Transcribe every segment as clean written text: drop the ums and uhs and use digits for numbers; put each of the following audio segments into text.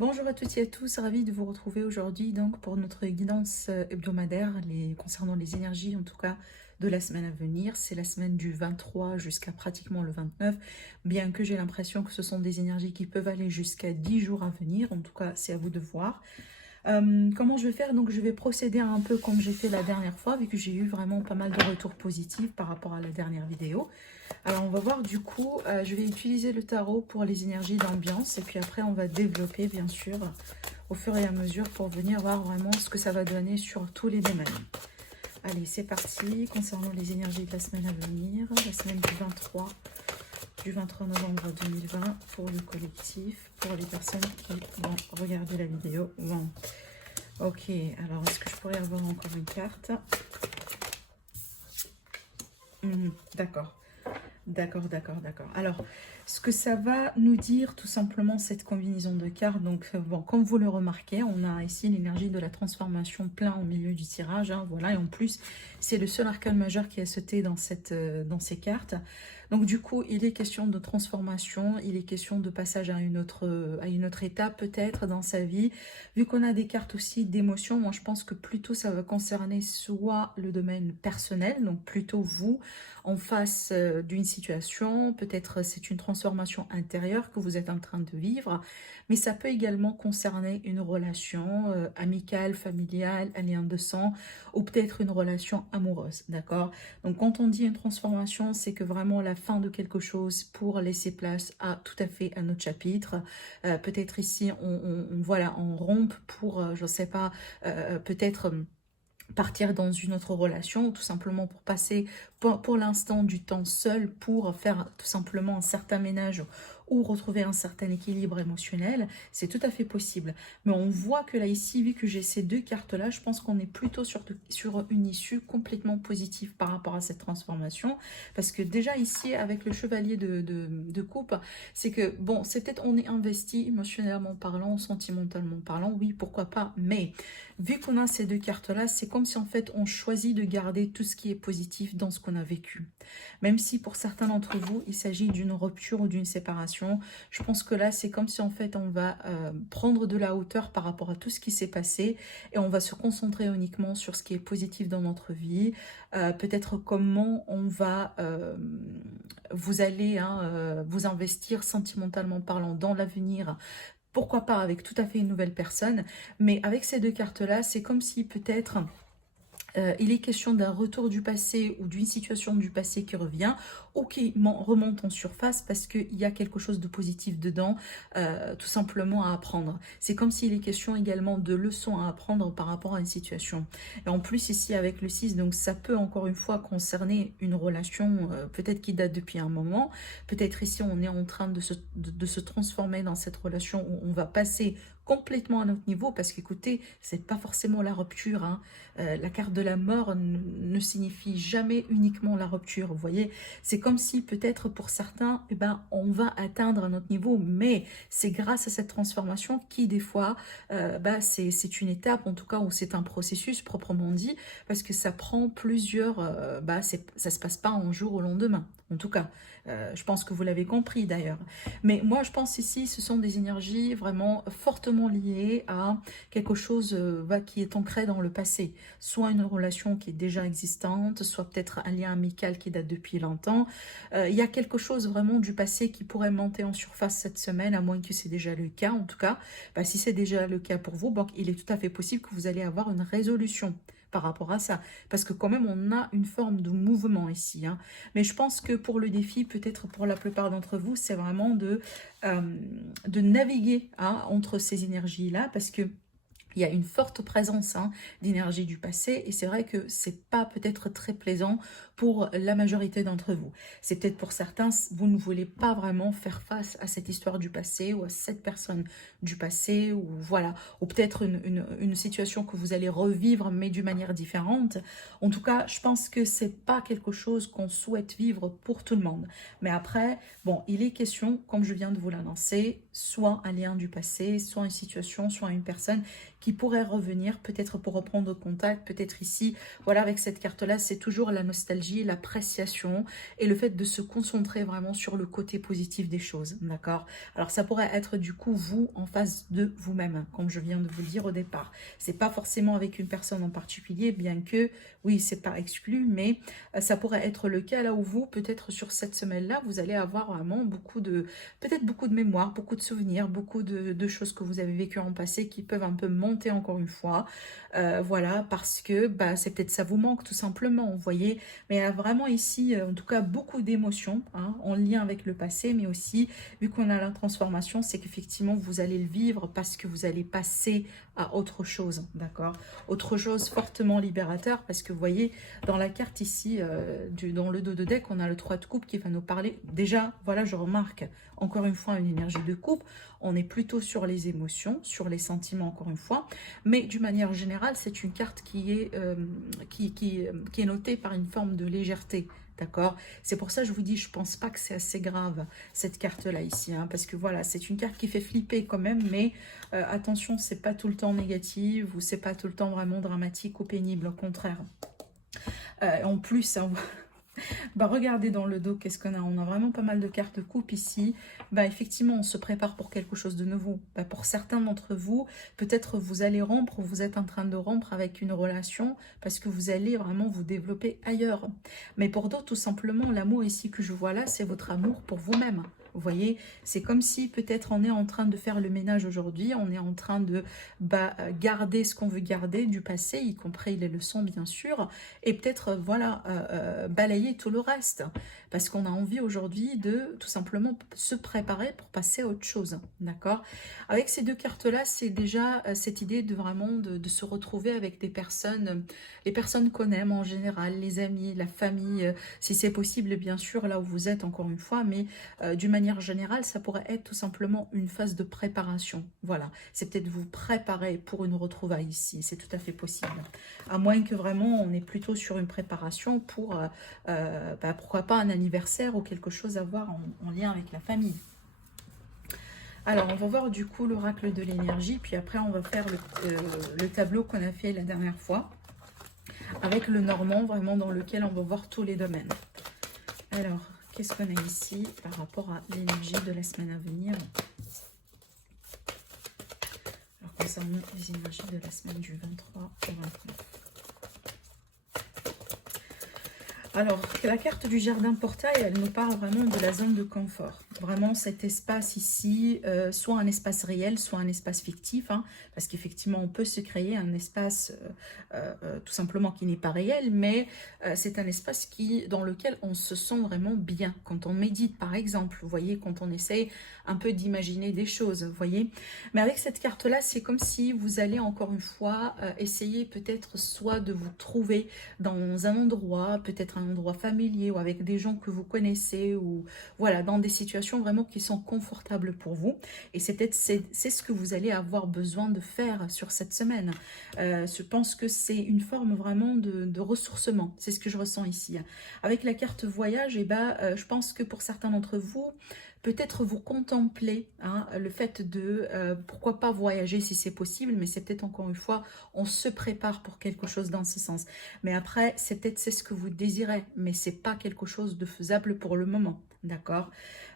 Bonjour à toutes et à tous, ravi de vous retrouver aujourd'hui donc pour notre guidance hebdomadaire concernant les énergies en tout cas de la semaine à venir. C'est la semaine du 23 jusqu'à pratiquement le 29, bien que j'ai l'impression que ce sont des énergies qui peuvent aller jusqu'à 10 jours à venir. En tout cas, c'est à vous de voir. Comment je vais faire? Donc je vais procéder un peu comme j'ai fait la dernière fois, vu que j'ai eu vraiment pas mal de retours positifs par rapport à la dernière vidéo. Alors on va voir du coup, je vais utiliser le tarot pour les énergies d'ambiance et puis après on va développer bien sûr au fur et à mesure pour venir voir vraiment ce que ça va donner sur tous les domaines. Allez, c'est parti concernant les énergies de la semaine à venir, la semaine du 23 novembre 2020 pour le collectif, pour les personnes qui vont regarder la vidéo. Bon. Ok, alors est-ce que je pourrais avoir encore une carte? D'accord. D'accord, d'accord, d'accord. Alors, ce que ça va nous dire, tout simplement, cette combinaison de cartes, donc, bon, comme vous le remarquez, on a ici l'énergie de la transformation plein au milieu du tirage, hein, voilà, et en plus, c'est le seul arcane majeur qui a sauté dans ces cartes. Donc, du coup, il est question de transformation, il est question de passage à une autre étape, peut-être, dans sa vie. Vu qu'on a des cartes aussi d'émotion, moi, je pense que plutôt ça va concerner soit le domaine personnel, donc plutôt vous, en face d'une situation, peut-être c'est une transformation intérieure que vous êtes en train de vivre, mais ça peut également concerner une relation amicale, familiale, un lien de sang, ou peut-être une relation amoureuse, d'accord? Donc quand on dit une transformation, c'est que vraiment la fin de quelque chose pour laisser place à tout à fait un autre chapitre. Peut-être ici, voilà, on rompt pour, je ne sais pas, peut-être partir dans une autre relation ou tout simplement pour passer pour l'instant du temps seul pour faire tout simplement un certain ménage ou retrouver un certain équilibre émotionnel, c'est tout à fait possible. Mais on voit que là ici, vu que j'ai ces deux cartes-là, je pense qu'on est plutôt sur une issue complètement positive par rapport à cette transformation. Parce que déjà ici, avec le chevalier de coupe, c'est que, bon, c'est peut-être on est investi émotionnellement parlant, sentimentalement parlant, oui, pourquoi pas, mais vu qu'on a ces deux cartes-là, c'est comme si en fait on choisit de garder tout ce qui est positif dans ce qu'on a vécu. Même si pour certains d'entre vous, il s'agit d'une rupture ou d'une séparation, je pense que là, c'est comme si en fait on va prendre de la hauteur par rapport à tout ce qui s'est passé et on va se concentrer uniquement sur ce qui est positif dans notre vie. Peut-être comment on va, vous allez vous investir sentimentalement parlant dans l'avenir, pourquoi pas avec tout à fait une nouvelle personne, mais avec ces deux cartes-là, c'est comme si peut-être il est question d'un retour du passé ou d'une situation du passé qui revient ou qui remonte en surface parce qu'il y a quelque chose de positif dedans, tout simplement à apprendre. C'est comme s'il est question également de leçons à apprendre par rapport à une situation. Et en plus ici avec le 6, donc ça peut encore une fois concerner une relation peut-être qui date depuis un moment. Peut-être ici on est en train de se transformer dans cette relation où on va passer complètement à notre niveau parce qu'écoutez, c'est pas forcément la rupture, hein. La carte de la mort ne signifie jamais uniquement la rupture, vous voyez. C'est comme si peut-être pour certains, eh ben, on va atteindre un autre niveau, mais c'est grâce à cette transformation qui, des fois, c'est une étape, en tout cas, ou c'est un processus proprement dit, parce que ça prend plusieurs... ça se passe pas un jour au lendemain, en tout cas. Je pense que vous l'avez compris d'ailleurs. Mais moi, je pense ici, ce sont des énergies vraiment fortement liées à quelque chose qui est ancré dans le passé. Soit une relation qui est déjà existante, soit peut-être un lien amical qui date depuis longtemps. Il y a quelque chose vraiment du passé qui pourrait monter en surface cette semaine, à moins que c'est déjà le cas. En tout cas, si c'est déjà le cas pour vous, il est tout à fait possible que vous allez avoir une résolution par rapport à ça. Parce que quand même, on a une forme de mouvement ici, hein. Mais je pense que pour le défi, peut-être pour la plupart d'entre vous, c'est vraiment de naviguer, hein, entre ces énergies-là, parce que il y a une forte présence, hein, d'énergie du passé et c'est vrai que c'est pas peut-être très plaisant pour la majorité d'entre vous. C'est peut-être pour certains, vous ne voulez pas vraiment faire face à cette histoire du passé ou à cette personne du passé ou voilà, ou peut-être une situation que vous allez revivre mais d'une manière différente. En tout cas, je pense que c'est pas quelque chose qu'on souhaite vivre pour tout le monde. Mais après, bon, il est question, comme je viens de vous l'annoncer, soit un lien du passé, soit une situation, soit une personne qui pourraient revenir, peut-être pour reprendre contact, peut-être ici, voilà, avec cette carte-là, c'est toujours la nostalgie, l'appréciation et le fait de se concentrer vraiment sur le côté positif des choses, d'accord? Alors ça pourrait être du coup vous en face de vous-même, comme je viens de vous le dire au départ. C'est pas forcément avec une personne en particulier, bien que, oui, c'est pas exclu, mais ça pourrait être le cas là où vous, peut-être sur cette semaine-là, vous allez avoir vraiment peut-être beaucoup de mémoire, beaucoup de souvenirs, beaucoup de choses que vous avez vécues en passé qui peuvent un peu monter encore une fois. Voilà, parce que bah, c'est peut-être ça vous manque tout simplement, vous voyez. Mais il y a vraiment ici, en tout cas, beaucoup d'émotions hein, en lien avec le passé, mais aussi, vu qu'on a la transformation, c'est qu'effectivement, vous allez le vivre parce que vous allez passer à autre chose, d'accord? Autre chose fortement libérateur, parce que vous voyez, dans la carte ici, dans le dos de deck, on a le 3 de coupe qui va nous parler. Déjà, voilà, je remarque encore une fois une énergie de coupe. On est plutôt sur les émotions, sur les sentiments encore une fois. Mais d'une manière générale, c'est une carte qui est notée par une forme de légèreté. D'accord? C'est pour ça que je vous dis, je pense pas que c'est assez grave, cette carte-là ici. Hein, parce que voilà, c'est une carte qui fait flipper quand même. Mais attention, c'est pas tout le temps négatif ou c'est pas tout le temps vraiment dramatique ou pénible. Au contraire. En plus, hein, bah regardez dans le dos, qu'est-ce qu'on a? On a vraiment pas mal de cartes coupe ici. Bah effectivement, on se prépare pour quelque chose de nouveau. Bah, pour certains d'entre vous, peut-être vous allez rompre, vous êtes en train de rompre avec une relation parce que vous allez vraiment vous développer ailleurs. Mais pour d'autres, tout simplement, l'amour ici que je vois là, c'est votre amour pour vous-même. Vous voyez, c'est comme si peut-être on est en train de faire le ménage aujourd'hui, on est en train de garder ce qu'on veut garder du passé, y compris les leçons bien sûr, et peut-être voilà balayer tout le reste, parce qu'on a envie aujourd'hui de tout simplement se préparer pour passer à autre chose, d'accord? Avec ces deux cartes-là, c'est déjà cette idée de vraiment de se retrouver avec des personnes, les personnes qu'on aime en général, les amis, la famille, si c'est possible bien sûr là où vous êtes encore une fois, mais d'une manière générale, ça pourrait être tout simplement une phase de préparation. Voilà, c'est peut-être vous préparer pour une retrouvaille ici, c'est tout à fait possible. À moins que vraiment on est plutôt sur une préparation pour, pourquoi pas un anniversaire ou quelque chose à voir en lien avec la famille. Alors, on va voir du coup l'oracle de l'énergie, puis après on va faire le tableau qu'on a fait la dernière fois, avec le normand, vraiment dans lequel on va voir tous les domaines. Alors, qu'est-ce qu'on a ici par rapport à l'énergie de la semaine à venir? Alors, concernant les énergies de la semaine du 23 au 29. Alors, la carte du jardin portail, elle nous parle vraiment de la zone de confort. Vraiment cet espace ici, soit un espace réel, soit un espace fictif, hein, parce qu'effectivement, on peut se créer un espace tout simplement qui n'est pas réel, mais c'est un espace dans lequel on se sent vraiment bien. Quand on médite, par exemple, vous voyez, quand on essaye un peu d'imaginer des choses, vous voyez. Mais avec cette carte-là, c'est comme si vous allez encore une fois essayer peut-être soit de vous trouver dans un endroit, peut-être un endroit familier ou avec des gens que vous connaissez ou voilà, dans des situations vraiment qui sont confortables pour vous. Et c'est peut-être c'est ce que vous allez avoir besoin de faire sur cette semaine. Je pense que c'est une forme vraiment de ressourcement. C'est ce que je ressens ici. Avec la carte voyage, et je pense que pour certains d'entre vous, peut-être vous contemplez hein, le fait de, pourquoi pas voyager si c'est possible, mais c'est peut-être encore une fois, on se prépare pour quelque chose dans ce sens. Mais après, c'est ce que vous désirez, mais c'est pas quelque chose de faisable pour le moment, d'accord?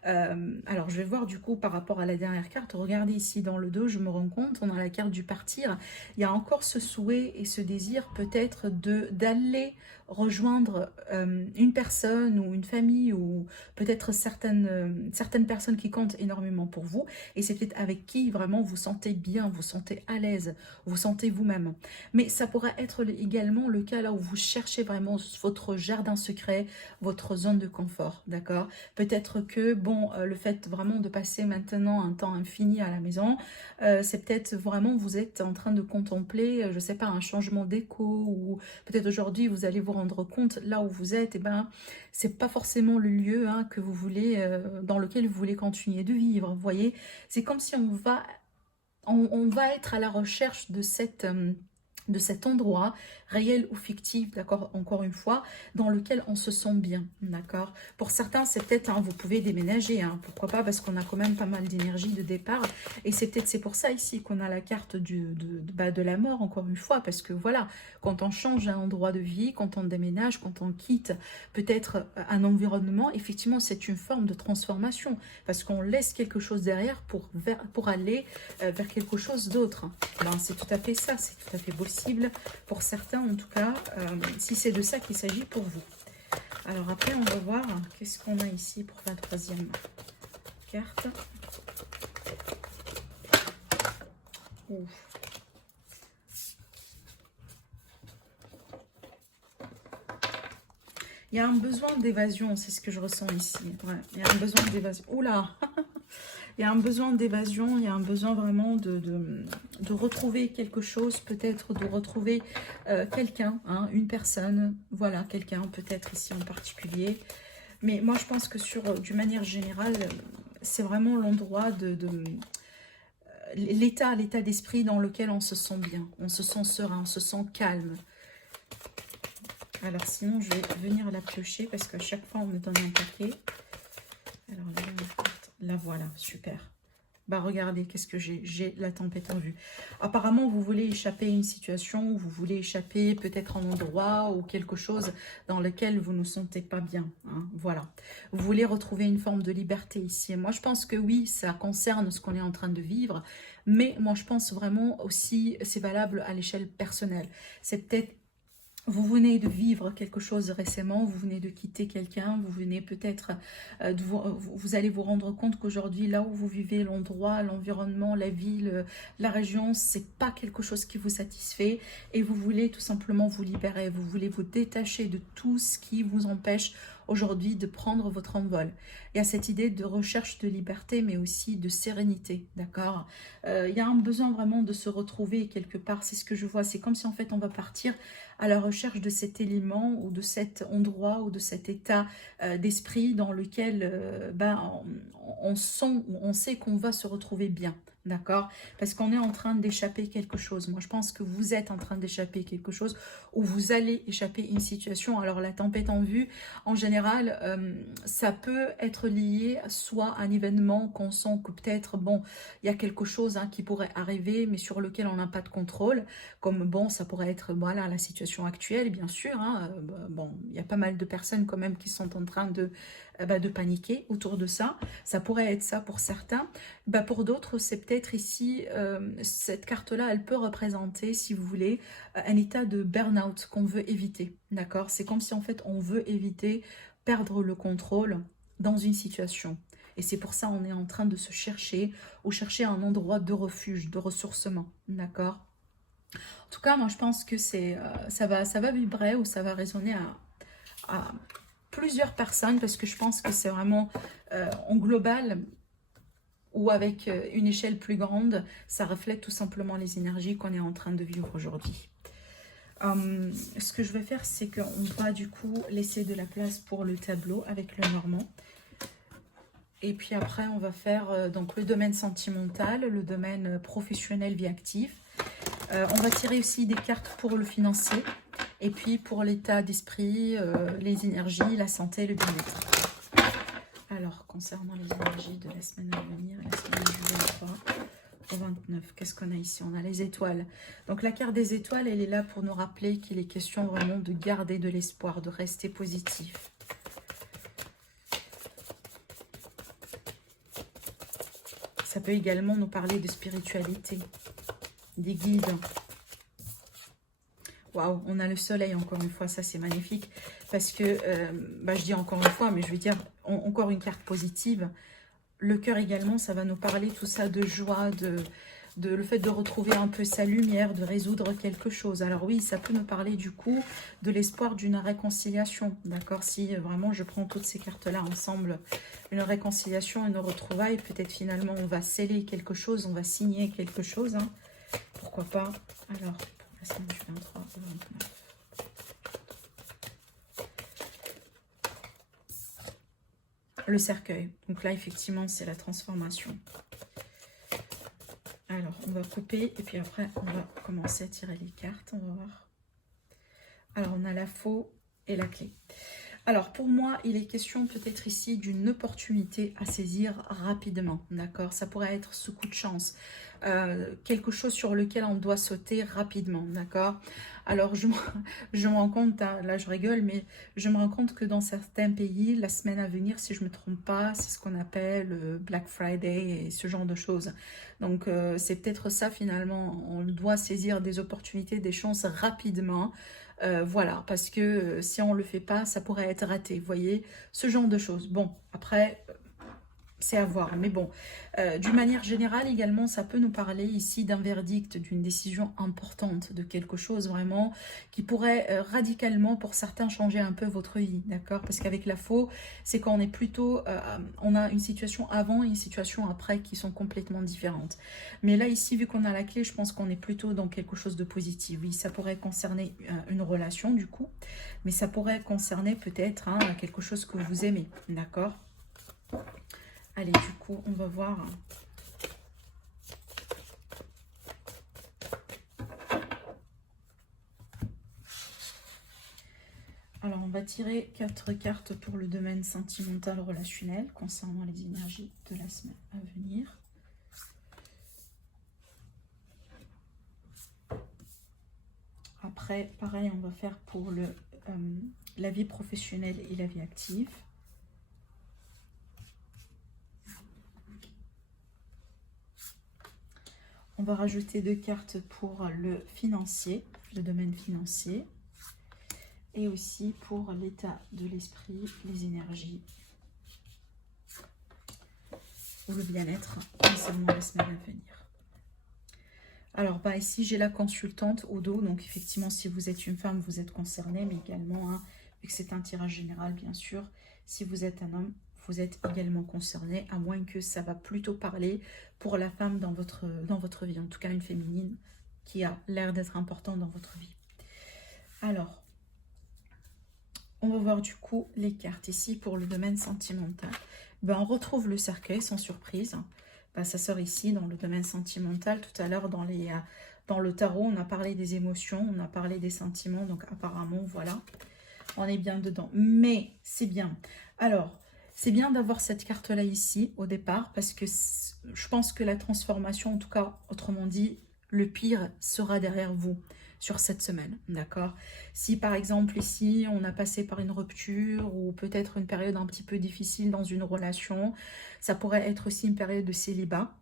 Alors, je vais voir du coup par rapport à la dernière carte. Regardez ici dans le dos, je me rends compte, on a la carte du partir. Il y a encore ce souhait et ce désir peut-être d'aller rejoindre une personne ou une famille ou peut-être certaines personnes qui comptent énormément pour vous. Et c'est peut-être avec qui vraiment vous sentez bien, vous sentez à l'aise, vous sentez vous-même. Mais ça pourrait être également le cas là où vous cherchez vraiment votre jardin secret, votre zone de confort, d'accord? Peut-être que, bon, le fait vraiment de passer maintenant un temps infini à la maison, c'est peut-être vraiment, vous êtes en train de contempler, je sais pas, un changement d'écho ou peut-être aujourd'hui, vous allez vous rendre compte, là où vous êtes, et c'est pas forcément le lieu hein, que vous voulez, dans lequel vous voulez continuer de vivre, vous voyez? C'est comme si on va être à la recherche de de cet endroit, réel ou fictif, d'accord, encore une fois, dans lequel on se sent bien, d'accord. Pour certains, c'est peut-être, hein, vous pouvez déménager, hein, pourquoi pas, parce qu'on a quand même pas mal d'énergie de départ, et c'est peut-être, c'est pour ça ici qu'on a la carte de la mort, encore une fois, parce que voilà, quand on change un endroit de vie, quand on déménage, quand on quitte peut-être un environnement, effectivement, c'est une forme de transformation, parce qu'on laisse quelque chose derrière pour aller vers quelque chose d'autre. Ben, c'est tout à fait ça, c'est tout à fait possible pour certains en tout cas, si c'est de ça qu'il s'agit pour vous. Alors après, on va voir qu'est-ce qu'on a ici pour la troisième carte. Ouf. Il y a un besoin d'évasion, c'est ce que je ressens ici. Ouais, il y a un besoin d'évasion. Oula. Il y a un besoin d'évasion, il y a un besoin vraiment de retrouver quelque chose, peut-être de retrouver quelqu'un, hein, une personne, voilà, quelqu'un peut-être ici en particulier. Mais moi, je pense que d'une manière générale, c'est vraiment l'endroit l'état d'esprit dans lequel on se sent bien, on se sent serein, on se sent calme. Alors sinon, je vais venir la piocher parce qu'à chaque fois, on me donne un paquet. Alors là, voilà, super. Bah regardez, qu'est-ce que j'ai la tempête en vue. Apparemment, vous voulez échapper à une situation, vous voulez échapper peut-être à un endroit ou quelque chose dans lequel vous ne vous sentez pas bien. Hein, voilà. Vous voulez retrouver une forme de liberté ici. Et moi, je pense que oui, ça concerne ce qu'on est en train de vivre. Mais moi, je pense vraiment aussi, c'est valable à l'échelle personnelle. C'est peut-être vous venez de vivre quelque chose récemment, vous venez de quitter quelqu'un, vous venez peut-être, vous allez vous rendre compte qu'aujourd'hui, là où vous vivez, l'endroit, l'environnement, la ville, la région, c'est pas quelque chose qui vous satisfait et vous voulez tout simplement vous libérer, vous voulez vous détacher de tout ce qui vous empêche aujourd'hui de prendre votre envol. Il y a cette idée de recherche de liberté, mais aussi de sérénité, d'accord. Il y a un besoin vraiment de se retrouver quelque part, c'est ce que je vois, c'est comme si en fait on va partir à la recherche de cet élément ou de cet endroit ou de cet état d'esprit dans lequel on sent, on sait qu'on va se retrouver bien. D'accord? Parce qu'on est en train d'échapper quelque chose. Moi, je pense que vous êtes en train d'échapper quelque chose ou vous allez échapper une situation. Alors, la tempête en vue, en général, ça peut être lié soit à un événement qu'on sent que peut-être, bon, il y a quelque chose qui pourrait arriver, mais sur lequel on n'a pas de contrôle. Comme, bon, ça pourrait être, voilà, la situation actuelle, bien sûr. Bon, il y a pas mal de personnes quand même qui sont en train de paniquer autour de ça. Ça pourrait être ça pour certains. Pour d'autres, c'est peut-être ici, cette carte-là, elle peut représenter, si vous voulez, un état de burn-out qu'on veut éviter. D'accord? C'est comme si en fait on veut éviter perdre le contrôle dans une situation. Et c'est pour ça on est en train de se chercher ou chercher un endroit de refuge, de ressourcement. D'accord? En tout cas, moi je pense que ça va vibrer ou ça va résonner à plusieurs personnes parce que je pense que c'est vraiment en global ou avec une échelle plus grande, ça reflète tout simplement les énergies qu'on est en train de vivre aujourd'hui. Ce que je vais faire, c'est qu'on va du coup laisser de la place pour le tableau avec le normand. Et puis après, on va faire donc le domaine sentimental, le domaine professionnel, vie active. On va tirer aussi des cartes pour le financier. Et puis pour l'état d'esprit, les énergies, la santé, le bien-être. Alors, concernant les énergies de la semaine à venir, la semaine du 23 au 29, qu'est-ce qu'on a ici? On a les étoiles. Donc la carte des étoiles, elle est là pour nous rappeler qu'il est question vraiment de garder de l'espoir, de rester positif. Ça peut également nous parler de spiritualité, des guides. Waouh, on a le soleil encore une fois, ça c'est magnifique. Parce que, je dis encore une fois, mais je veux dire, encore une carte positive. Le cœur également, ça va nous parler tout ça de joie, le fait de retrouver un peu sa lumière, de résoudre quelque chose. Alors oui, ça peut nous parler du coup de l'espoir d'une réconciliation, d'accord? Si vraiment je prends toutes ces cartes-là ensemble, une réconciliation, une retrouvaille, peut-être finalement on va sceller quelque chose, on va signer quelque chose, hein. Pourquoi pas? Alors, pour la semaine du 23 au 29. Le cercueil. Donc là, effectivement, c'est la transformation. Alors, on va couper et puis après on va commencer à tirer les cartes, on va voir. Alors on a la faux et la clé. Alors pour moi, il est question peut-être ici d'une opportunité à saisir rapidement, d'accord? Ça pourrait être ce coup de chance, quelque chose sur lequel on doit sauter rapidement, d'accord? Alors je me rends compte, hein, là je rigole, mais je me rends compte que dans certains pays, la semaine à venir, si je ne me trompe pas, c'est ce qu'on appelle Black Friday et ce genre de choses. Donc c'est peut-être ça finalement, on doit saisir des opportunités, des chances rapidement. Voilà, parce que si on ne le fait pas, ça pourrait être raté, vous voyez, ce genre de choses. Bon, après, c'est à voir, mais bon, d'une manière générale également, ça peut nous parler ici d'un verdict, d'une décision importante, de quelque chose vraiment qui pourrait radicalement, pour certains, changer un peu votre vie, d'accord? Parce qu'avec la faux, c'est qu'on est plutôt, on a une situation avant et une situation après qui sont complètement différentes. Mais là, ici, vu qu'on a la clé, je pense qu'on est plutôt dans quelque chose de positif. Oui, ça pourrait concerner une relation, du coup, mais ça pourrait concerner peut-être hein, quelque chose que vous aimez, d'accord? Allez, du coup, on va voir. Alors, on va tirer 4 cartes pour le domaine sentimental relationnel concernant les énergies de la semaine à venir. Après, pareil, on va faire pour la vie professionnelle et la vie active. On va rajouter 2 cartes pour le financier, le domaine financier. Et aussi pour l'état de l'esprit, les énergies ou le bien-être concernant la semaine à venir. Alors, bah, ici, j'ai la consultante au dos. Donc, effectivement, si vous êtes une femme, vous êtes concerné. Mais également, hein, vu que c'est un tirage général, bien sûr, si vous êtes un homme, vous êtes également concerné. À moins que ça va plutôt parler pour la femme dans votre vie. En tout cas, une féminine qui a l'air d'être importante dans votre vie. Alors, on va voir du coup les cartes ici pour le domaine sentimental. Ben, on retrouve le cercueil sans surprise. Ben, ça sort ici dans le domaine sentimental. Tout à l'heure dans le tarot, on a parlé des émotions, on a parlé des sentiments. Donc apparemment, voilà, on est bien dedans. Mais c'est bien. Alors, c'est bien d'avoir cette carte-là ici au départ parce que je pense que la transformation, en tout cas, autrement dit, le pire sera derrière vous sur cette semaine, d'accord? Si par exemple ici on a passé par une rupture ou peut-être une période un petit peu difficile dans une relation, ça pourrait être aussi une période de célibat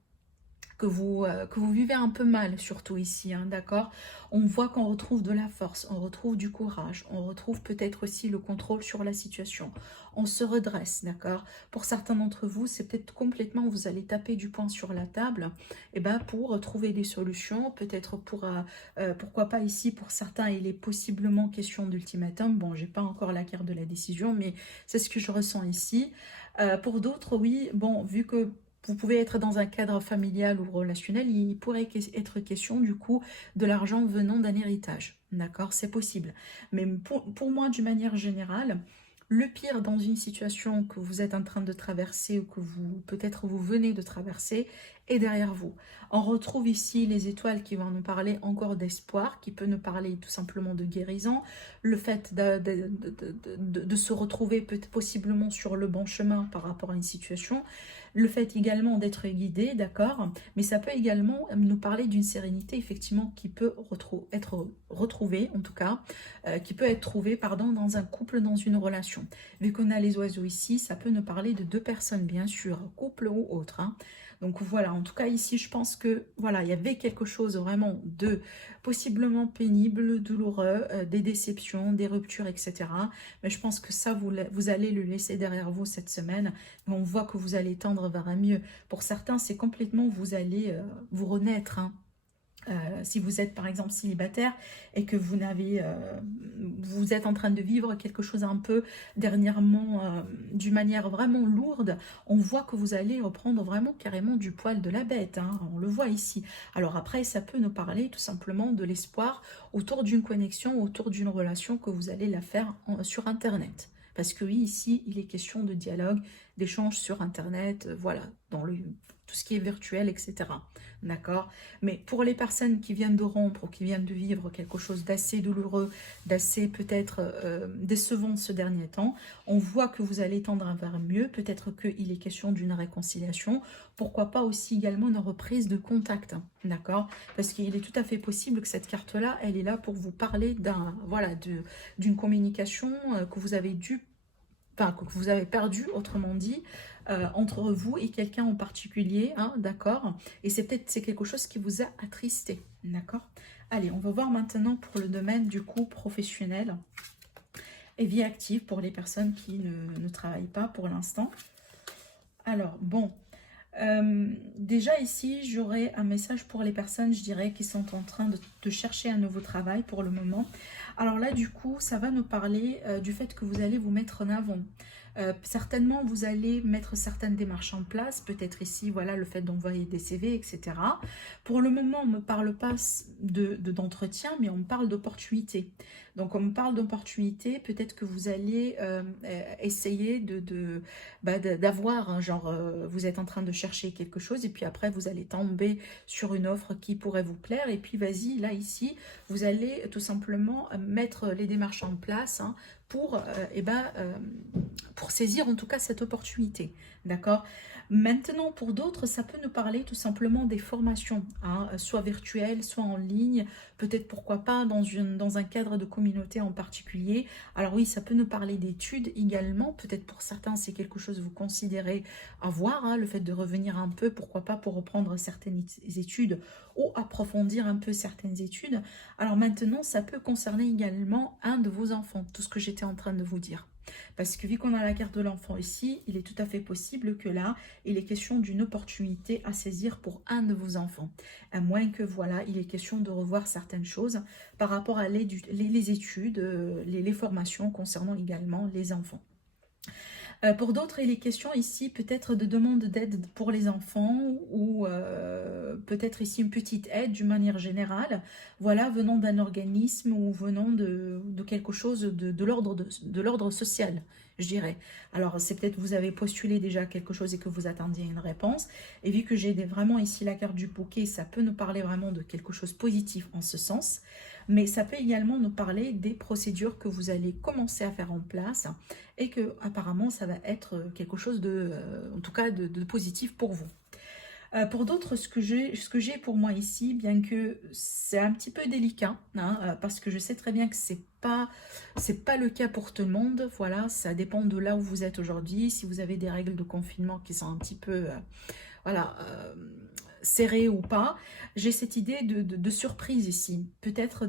que vous vivez un peu mal, surtout ici, hein, d'accord? On voit qu'on retrouve de la force, on retrouve du courage, on retrouve peut-être aussi le contrôle sur la situation. On se redresse, d'accord? Pour certains d'entre vous, c'est peut-être complètement, vous allez taper du poing sur la table, et ben pour trouver des solutions, peut-être pourquoi pas ici, pour certains, il est possiblement question d'ultimatum. Bon, j'ai pas encore la carte de la décision, mais c'est ce que je ressens ici. Pour d'autres, oui, bon, vu que vous pouvez être dans un cadre familial ou relationnel, il pourrait être question du coup de l'argent venant d'un héritage. D'accord, c'est possible. Mais pour moi, d'une manière générale, le pire dans une situation que vous êtes en train de traverser ou que peut-être vous venez de traverser est derrière vous. On retrouve ici les étoiles qui vont nous parler encore d'espoir, qui peut nous parler tout simplement de guérison, le fait de se retrouver possiblement sur le bon chemin par rapport à une situation, le fait également d'être guidé, d'accord, mais ça peut également nous parler d'une sérénité effectivement qui peut être retrouvée, en tout cas, qui peut être trouvée, pardon, dans un couple, dans une relation. Vu qu'on a les oiseaux ici, ça peut nous parler de 2 personnes, bien sûr, couple ou autre, hein. Donc voilà, en tout cas ici, je pense que voilà, il y avait quelque chose vraiment de possiblement pénible, douloureux, des déceptions, des ruptures, etc. Mais je pense que ça, vous allez le laisser derrière vous cette semaine. On voit que vous allez tendre vers un mieux. Pour certains, c'est complètement, vous allez vous renaître, hein. Si vous êtes par exemple célibataire et que vous êtes en train de vivre quelque chose un peu dernièrement d'une manière vraiment lourde, on voit que vous allez reprendre vraiment carrément du poil de la bête, hein, on le voit ici. Alors après, ça peut nous parler tout simplement de l'espoir autour d'une connexion, autour d'une relation que vous allez la faire sur Internet. Parce que oui, ici, il est question de dialogue, d'échange sur Internet, voilà, tout ce qui est virtuel, etc. D'accord? Mais pour les personnes qui viennent de rompre ou qui viennent de vivre quelque chose d'assez douloureux, d'assez peut-être décevant ce dernier temps, on voit que vous allez tendre vers mieux. Peut-être qu'il est question d'une réconciliation. Pourquoi pas aussi également une reprise de contact. D'accord? Parce qu'il est tout à fait possible que cette carte-là, elle est là pour vous parler d'une communication que vous avez que vous avez perdu, autrement dit, entre vous et quelqu'un en particulier, hein, d'accord? Et c'est quelque chose qui vous a attristé, d'accord? Allez, on va voir maintenant pour le domaine du coup professionnel et vie active pour les personnes qui ne travaillent pas pour l'instant. Alors, bon, déjà ici, j'aurais un message pour les personnes, je dirais, qui sont en train de chercher un nouveau travail pour le moment. Alors là, du coup, ça va nous parler du fait que vous allez vous mettre en avant. Certainement, vous allez mettre certaines démarches en place, peut-être ici, voilà, le fait d'envoyer des CV, etc. Pour le moment, on ne me parle pas d'entretien, mais on me parle d'opportunité. Donc, on me parle d'opportunité, peut-être que vous allez essayer d'avoir, hein, genre, vous êtes en train de chercher quelque chose, et puis après, vous allez tomber sur une offre qui pourrait vous plaire, et puis vas-y, là, ici, vous allez tout simplement mettre les démarches en place, hein, pour saisir en tout cas cette opportunité, d'accord? Maintenant, pour d'autres, ça peut nous parler tout simplement des formations, hein, soit virtuelles, soit en ligne, peut-être pourquoi pas dans un cadre de communauté en particulier. Alors oui, ça peut nous parler d'études également, peut-être pour certains c'est quelque chose que vous considérez avoir, hein, le fait de revenir un peu, pourquoi pas pour reprendre certaines études ou approfondir un peu certaines études. Alors maintenant, ça peut concerner également un de vos enfants, tout ce que j'étais en train de vous dire. Parce que vu qu'on a la carte de l'enfant ici, il est tout à fait possible que là, il est question d'une opportunité à saisir pour un de vos enfants. À moins que, voilà, il est question de revoir certaines choses par rapport à les études, les formations concernant également les enfants. Pour d'autres, il est question ici peut-être de demande d'aide pour les enfants ou peut-être ici une petite aide d'une manière générale, voilà, venant d'un organisme ou venant de quelque chose de l'ordre social, je dirais. Alors, c'est peut-être vous avez postulé déjà quelque chose et que vous attendiez une réponse. Et vu que j'ai vraiment ici la carte du bouquet, ça peut nous parler vraiment de quelque chose de positif en ce sens. Mais ça peut également nous parler des procédures que vous allez commencer à faire en place et que apparemment ça va être quelque chose en tout cas de positif pour vous. Pour d'autres, ce que j'ai pour moi ici, bien que c'est un petit peu délicat, hein, parce que je sais très bien que c'est pas le cas pour tout le monde. Voilà, ça dépend de là où vous êtes aujourd'hui. Si vous avez des règles de confinement qui sont un petit peu, voilà, serrées ou pas, j'ai cette idée de surprise ici, peut-être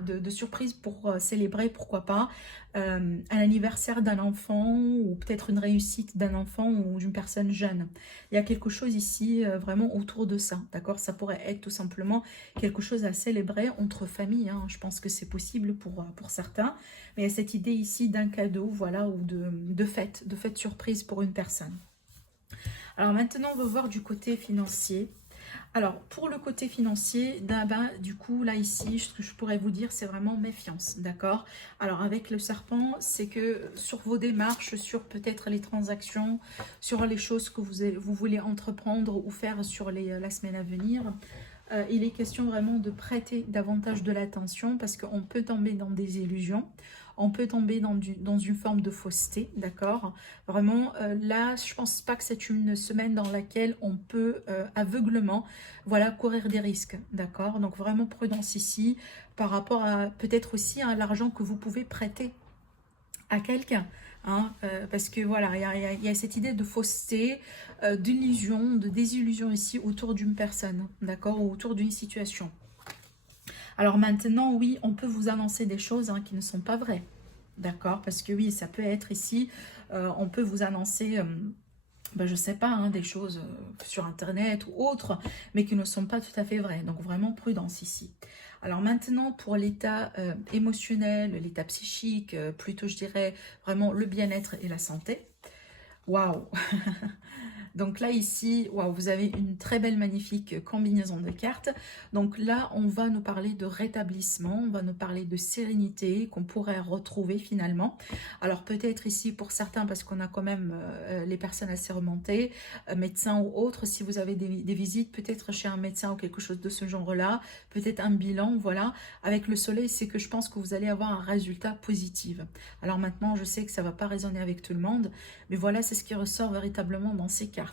de surprise pour célébrer, pourquoi pas, un anniversaire d'un enfant ou peut-être une réussite d'un enfant ou d'une personne jeune. Il y a quelque chose ici vraiment autour de ça, d'accord? Ça pourrait être tout simplement quelque chose à célébrer entre familles, hein. Je pense que c'est possible pour certains, mais il y a cette idée ici d'un cadeau, voilà, ou de fête surprise pour une personne. Alors maintenant, on va voir du côté financier. Alors, pour le côté financier, du coup, là, ici, ce que je pourrais vous dire, c'est vraiment méfiance, d'accord? Alors, avec le serpent, c'est que sur vos démarches, sur peut-être les transactions, sur les choses que vous voulez entreprendre ou faire sur la semaine à venir, il est question vraiment de prêter davantage de l'attention parce qu'on peut tomber dans des illusions. On peut tomber dans une forme de fausseté, d'accord? Vraiment, là, je pense pas que c'est une semaine dans laquelle on peut aveuglement, voilà, courir des risques, d'accord? Donc vraiment prudence ici par rapport à peut-être aussi à l'argent que vous pouvez prêter à quelqu'un, hein, parce que voilà, il y a cette idée de fausseté, d'illusion, de désillusion ici autour d'une personne, d'accord? Ou autour d'une situation. Alors maintenant, oui, on peut vous annoncer des choses hein, qui ne sont pas vraies. D'accord? Parce que oui, ça peut être ici, on peut vous annoncer, je ne sais pas, hein, des choses sur Internet ou autres, mais qui ne sont pas tout à fait vraies. Donc vraiment prudence ici. Alors maintenant, pour l'état émotionnel, l'état psychique, plutôt je dirais vraiment le bien-être et la santé. Waouh! Donc là, ici, waouh, vous avez une très belle, magnifique combinaison de cartes. Donc là, on va nous parler de rétablissement, on va nous parler de sérénité qu'on pourrait retrouver finalement. Alors peut-être ici pour certains, parce qu'on a quand même les personnes assez remontées, médecins ou autres, si vous avez des visites, peut-être chez un médecin ou quelque chose de ce genre-là, peut-être un bilan, voilà. Avec le soleil, c'est que je pense que vous allez avoir un résultat positif. Alors maintenant, je sais que ça ne va pas résonner avec tout le monde, mais voilà, c'est ce qui ressort véritablement dans ces cartes.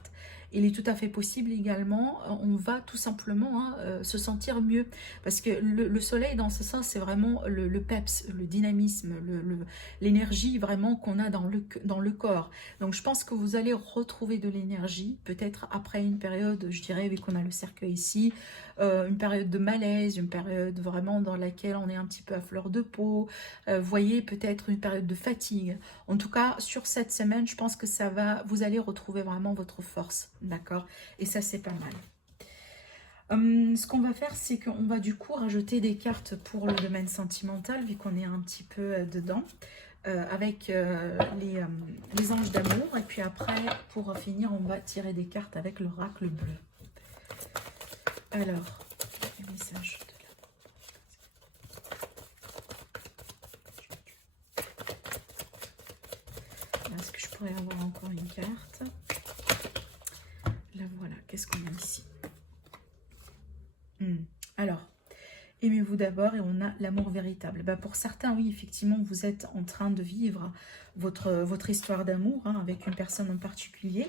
Il est tout à fait possible également, on va tout simplement se sentir mieux. Parce que le soleil, dans ce sens, c'est vraiment le peps, le dynamisme, l'énergie vraiment qu'on a dans le corps. Donc je pense que vous allez retrouver de l'énergie, peut-être après une période, je dirais, vu qu'on a le cercueil ici, une période de malaise, une période vraiment dans laquelle on est un petit peu à fleur de peau, voyez, peut-être une période de fatigue. En tout cas, sur cette semaine, je pense que ça va, vous allez retrouver vraiment votre force, d'accord? Et ça, c'est pas mal. Ce qu'on va faire, c'est qu'on va du coup rajouter des cartes pour le domaine sentimental, vu qu'on est un petit peu dedans, avec les anges d'amour. Et puis après, pour finir, on va tirer des cartes avec l'oracle bleu. Alors, les messages de la... Est-ce que je pourrais avoir encore une carte? Là, voilà. Qu'est-ce qu'on a ici? Alors, aimez-vous d'abord et on a l'amour véritable. Bah pour certains, oui, effectivement, vous êtes en train de vivre votre histoire d'amour avec une personne en particulier.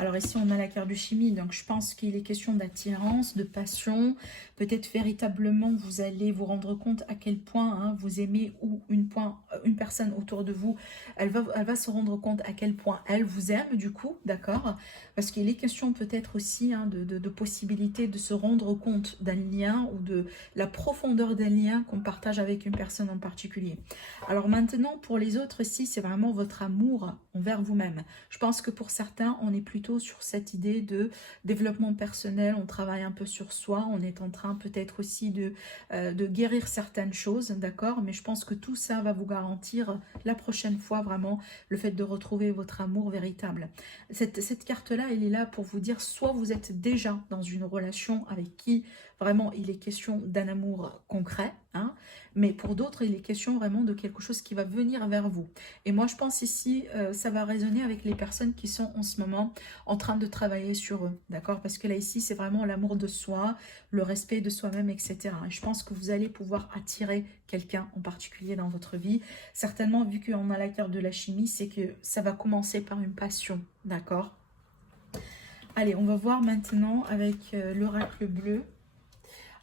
Alors ici, on a la carte de chimie, donc je pense qu'il est question d'attirance, de passion. Peut-être véritablement, vous allez vous rendre compte à quel point vous aimez ou une personne autour de vous. Elle va se rendre compte à quel point elle vous aime, du coup, d'accord? Parce qu'il est question peut-être aussi de possibilité de se rendre compte d'un lien ou de la profondeur d'un lien qu'on partage avec une personne en particulier. Alors maintenant, pour les autres, ici, c'est vraiment votre amour envers vous-même. Je pense que pour certains, on est plutôt sur cette idée de développement personnel, on travaille un peu sur soi, on est en train peut-être aussi de guérir certaines choses, d'accord? Mais je pense que tout ça va vous garantir la prochaine fois vraiment le fait de retrouver votre amour véritable. Cette carte-là, elle est là pour vous dire soit vous êtes déjà dans une relation avec qui vraiment il est question d'un amour concret, mais pour d'autres, il est question vraiment de quelque chose qui va venir vers vous. Et moi, je pense ici, ça va résonner avec les personnes qui sont en ce moment en train de travailler sur eux, d'accord? Parce que là, ici, c'est vraiment l'amour de soi, le respect de soi-même, etc. Et je pense que vous allez pouvoir attirer quelqu'un en particulier dans votre vie. Certainement, vu qu'on a la carte de la chimie, c'est que ça va commencer par une passion, d'accord? Allez, on va voir maintenant avec l'oracle bleu.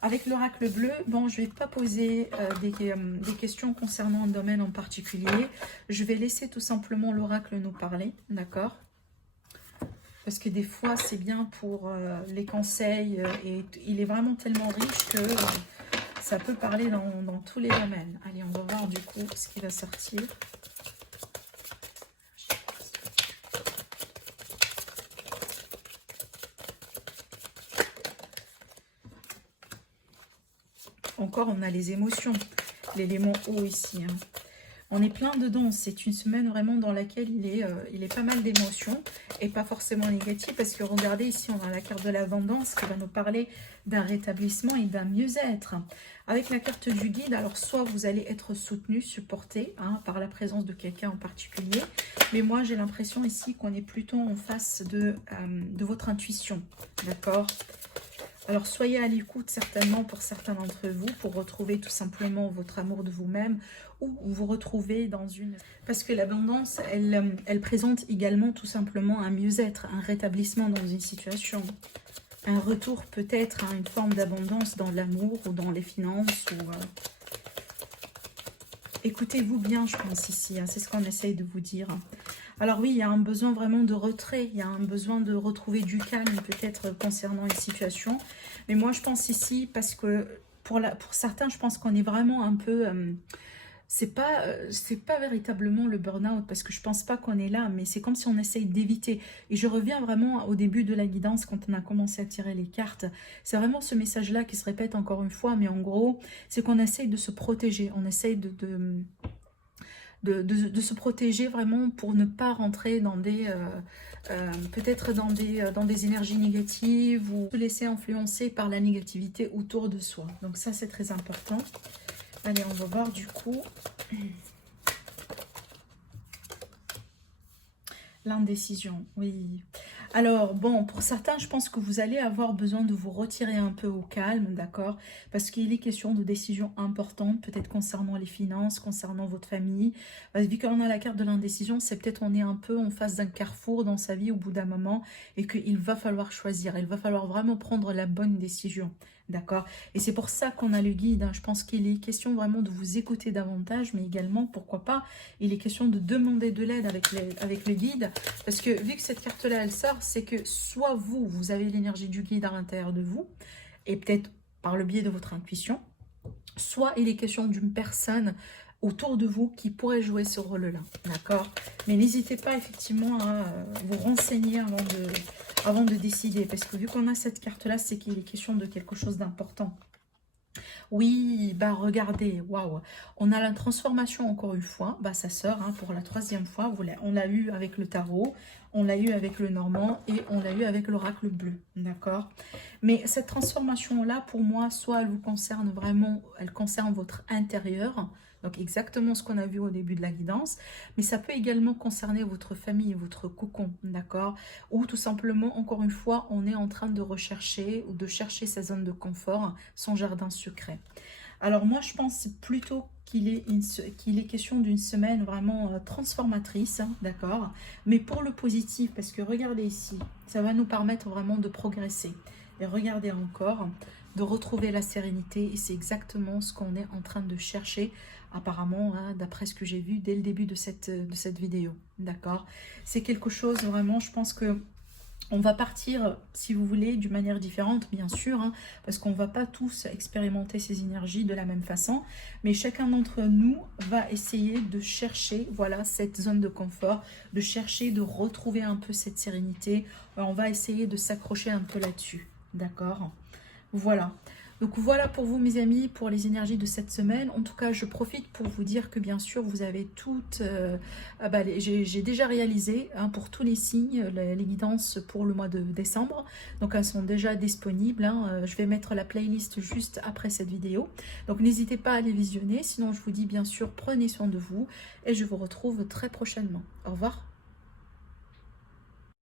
Avec l'oracle bleu, bon, je ne vais pas poser des questions concernant un domaine en particulier. Je vais laisser tout simplement l'oracle nous parler, d'accord? Parce que des fois, c'est bien pour les conseils. Et il est vraiment tellement riche que ça peut parler dans tous les domaines. Allez, on va voir du coup ce qui va sortir. Encore, on a les émotions, l'élément eau ici. On est plein dedans. C'est une semaine vraiment dans laquelle il est pas mal d'émotions et pas forcément négatives. Parce que regardez, ici, on a la carte de l'abondance qui va nous parler d'un rétablissement et d'un mieux-être. Avec la carte du guide, alors soit vous allez être soutenu, supporté par la présence de quelqu'un en particulier. Mais moi, j'ai l'impression ici qu'on est plutôt en face de votre intuition. D'accord ? Alors, soyez à l'écoute certainement pour certains d'entre vous, pour retrouver tout simplement votre amour de vous-même ou vous retrouver dans une... Parce que l'abondance, elle présente également tout simplement un mieux-être, un rétablissement dans une situation. Un retour peut-être à une forme d'abondance dans l'amour ou dans les finances. Écoutez-vous bien, je pense, ici. C'est ce qu'on essaye de vous dire. Alors oui, il y a un besoin vraiment de retrait, il y a un besoin de retrouver du calme peut-être concernant une situation. Mais moi, je pense ici, parce que pour certains, je pense qu'on est vraiment un peu... c'est pas véritablement le burn-out, parce que je pense pas qu'on est là, mais c'est comme si on essaye d'éviter. Et je reviens vraiment au début de la guidance, quand on a commencé à tirer les cartes. C'est vraiment ce message-là qui se répète encore une fois, mais en gros, c'est qu'on essaye de se protéger, on essaye de se protéger vraiment pour ne pas rentrer dans peut-être dans des énergies négatives ou se laisser influencer par la négativité autour de soi. Donc ça, c'est très important. Allez, on va voir du coup l'indécision. Oui. Alors, bon, pour certains, je pense que vous allez avoir besoin de vous retirer un peu au calme, d'accord? Parce qu'il est question de décisions importantes, peut-être concernant les finances, concernant votre famille. Vu qu'on a la carte de l'indécision, c'est peut-être on est un peu en face d'un carrefour dans sa vie au bout d'un moment et qu'il va falloir choisir. Il va falloir vraiment prendre la bonne décision, d'accord? Et c'est pour ça qu'on a le guide, hein. Je pense qu'il est question vraiment de vous écouter davantage, mais également, pourquoi pas, il est question de demander de l'aide avec le guide. Parce que vu que cette carte-là, elle sort, c'est que soit vous, vous avez l'énergie du guide à l'intérieur de vous, et peut-être par le biais de votre intuition, soit il est question d'une personne autour de vous qui pourrait jouer ce rôle-là, d'accord? Mais n'hésitez pas effectivement à vous renseigner avant de décider, parce que vu qu'on a cette carte-là, c'est qu'il est question de quelque chose d'important. Oui, bah regardez, waouh, on a la transformation encore une fois, bah ça sort hein, pour la 3e fois, on l'a eu avec le tarot, on l'a eu avec le normand et on l'a eu avec l'oracle bleu, d'accord? Mais cette transformation-là, pour moi, soit elle vous concerne vraiment, elle concerne votre intérieur, donc exactement ce qu'on a vu au début de la guidance, mais ça peut également concerner votre famille, votre cocon, d'accord? Ou tout simplement, encore une fois, on est en train de rechercher ou de chercher sa zone de confort, son jardin secret. Alors moi, je pense plutôt qu'il est question d'une semaine vraiment transformatrice, hein, d'accord? Mais pour le positif, parce que regardez ici, ça va nous permettre vraiment de progresser. Et regardez encore, de retrouver la sérénité. Et c'est exactement ce qu'on est en train de chercher, apparemment, hein, d'après ce que j'ai vu dès le début de cette vidéo, d'accord? C'est quelque chose vraiment, je pense que on va partir, si vous voulez, d'une manière différente, bien sûr, hein, parce qu'on ne va pas tous expérimenter ces énergies de la même façon, mais chacun d'entre nous va essayer de chercher, voilà, cette zone de confort, de chercher, de retrouver un peu cette sérénité. On va essayer de s'accrocher un peu là-dessus, d'accord? Voilà. Donc voilà pour vous mes amis, pour les énergies de cette semaine. En tout cas, je profite pour vous dire que bien sûr, vous avez toutes... j'ai déjà réalisé hein, pour tous les signes, les guidances pour le mois de décembre. Donc elles sont déjà disponibles. Hein. Je vais mettre la playlist juste après cette vidéo. Donc n'hésitez pas à les visionner. Sinon, je vous dis bien sûr, prenez soin de vous. Et je vous retrouve très prochainement. Au revoir.